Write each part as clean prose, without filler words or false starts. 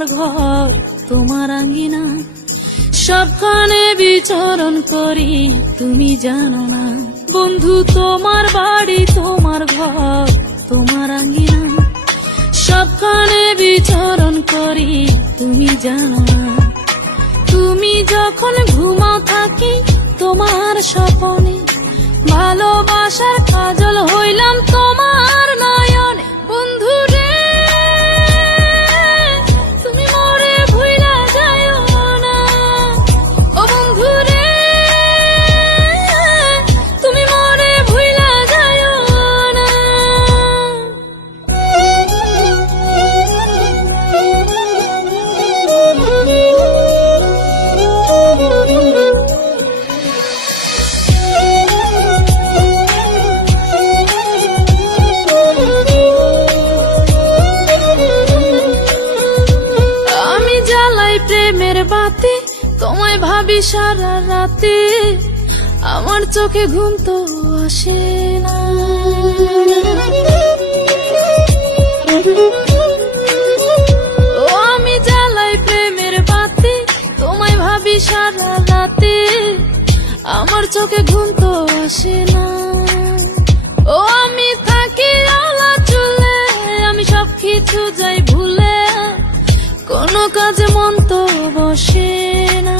তোমার ঘর তোমার আঙ্গিনা, সবখানে বিচরণ করি তুমি জানো না। বন্ধু তোমার বাড়ি তোমার ঘর তোমার আঙ্গিনা, সবখানে বিচরণ করি তুমি জানো না। তুমি যখন ঘুমাও থাকি তোমার স্বপনে, ভালোবাসার কাজল হইলাম তোমার নয়নে। বন্ধু রে তুমি মরে ভুইলা যাইও না, ও বন্ধু রে তুমি মরে ভুইলা যাইও না। প্রেমের বাতি তোমায় ভাবি সারা রাতে, আমার চোখে ঘুম তো আসে না। ও আমি জ্বালাই প্রেমের বাতি তোমায় ভাবি সারা রাতে, আমার চোখে ঘুম তো আসে না। ও আমি থাকি আলা চুলে, আমি সব কিছু যাই ভুলে, কোনো কাজে মন তো বসে না।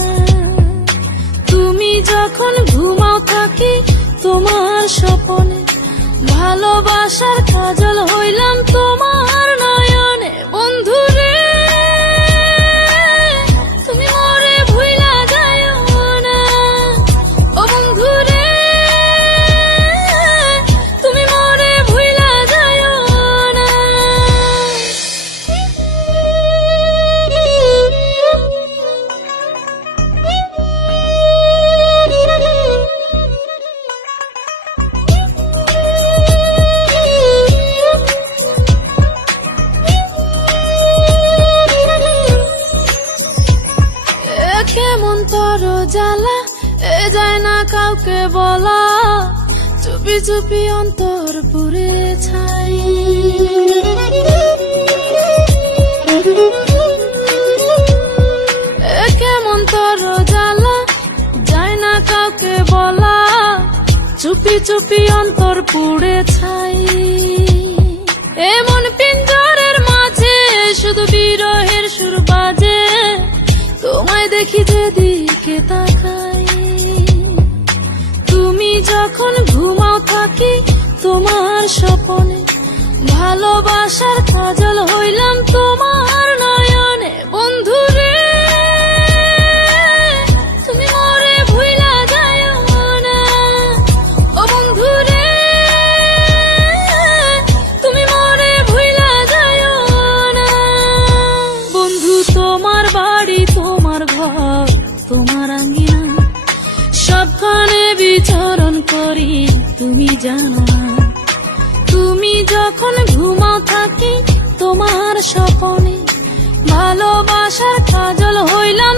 তুমি যখন ঘুমাও থাকি তোমার স্বপনে, ভালোবাসার কাজল হইলাম তোমার নয়নে। বন্ধু রে তুমি মরে ভুইলা যাইও না, ও বন্ধু রে তুমি মরে ভুইলা যাইও না। কেমন তোর জ্বালা এ যায় না কাউকে বলা, চুপি চুপি অন্তর পুরে ছাই। কেমন তোর জ্বালা যায় না কাউকে বলা, চুপি চুপি অন্তর পুড়ে ছাই। এমন পিঞ্জরের মাঝে শুধু বিরহের সুর বাজে, তোমায় দেখি যেদিকে তাকাই। তুমি যখন ঘুমাও থাকি তোমার স্বপনে, ভালোবাসার কাজল হইলাম তোমার নয়নে। বন্ধু রে তুমি মরে ভুইলা যাইও না, ও বন্ধু রে তুমি মরে ভুইলা যাইও না। বন্ধু তোমার বাড়ি তোমার ঘর তোমার আঙ্গিনা, সবখানে বিচরণ করি তুমি জানো না। তুমি যখন ঘুমাও থাকি তোমার স্বপনে, ভালোবাসার কাজল হইলাম